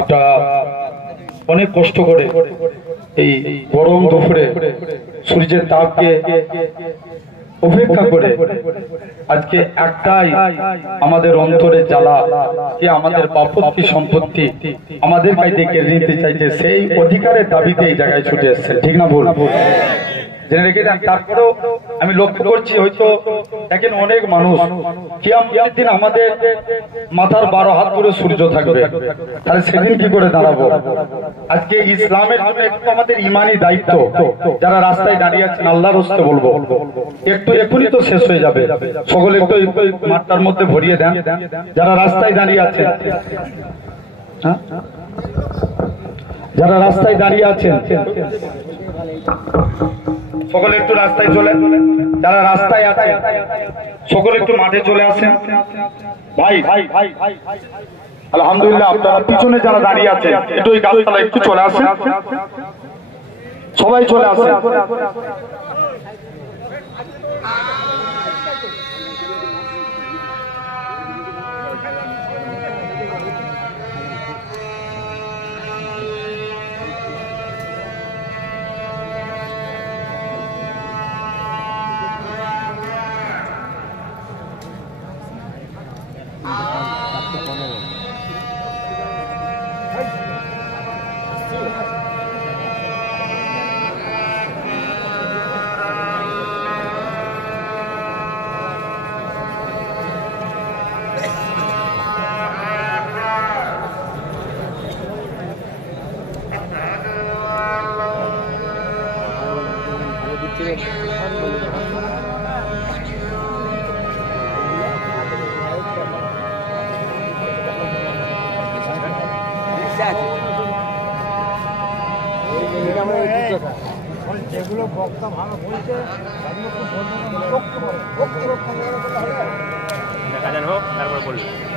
আপনারা অনেক কষ্ট করে এই গরম দুপুরে সূর্যের তাপকে উপেক্ষা করে আজকে একটাই আমাদের অন্তরে জ্বালা যে আমাদের বাপত্তি সম্পত্তি আমাদের কাছে কেড়ে নিতে চাইছে, সেই অধিকারের দাবিতে এই জায়গায় ছুটে এসছে। ঠিক না ভুল? জেনে রেখে দেন। তারপরেও আমি লক্ষ্য করছি, হয়তো দেখেন অনেক মানুষ কিয়ামতের দিন আমাদের মাথার 12 হাত করে সূর্য থাকবে, তাহলে সেদিন কি করে দাঁড়াবো? আজকে ইসলামের জন্য একটু আমাদের ইমানি দায়িত্ব। যারা রাস্তায় দাঁড়িয়ে আছেন, আল্লাহর রাস্তে বলবো, একটু এখনই তো শেষ হয়ে যাবে, সকলে একটু মাঠটার মধ্যে ভরিয়ে দেন। যারা রাস্তায় দাঁড়িয়ে আছেন, যারা রাস্তায় দাঁড়িয়ে আছেন সকলে একটু রাস্তায় চলে, যারা রাস্তায় আছে সকলে একটু মাঠে চলে আসেন। ভাই ভাই ভাই ভাই আলহামদুলিল্লাহ, আপনারা পিছনে যারা দাঁড়িয়ে আছেন একটু ওই গাছতলা একটু চলে আসেন, সবাই চলে আসেন। যেগুলো বক্তা ভালো বলছে সেগুলো খুব দেখা যান হোক, তারপরে বলবো।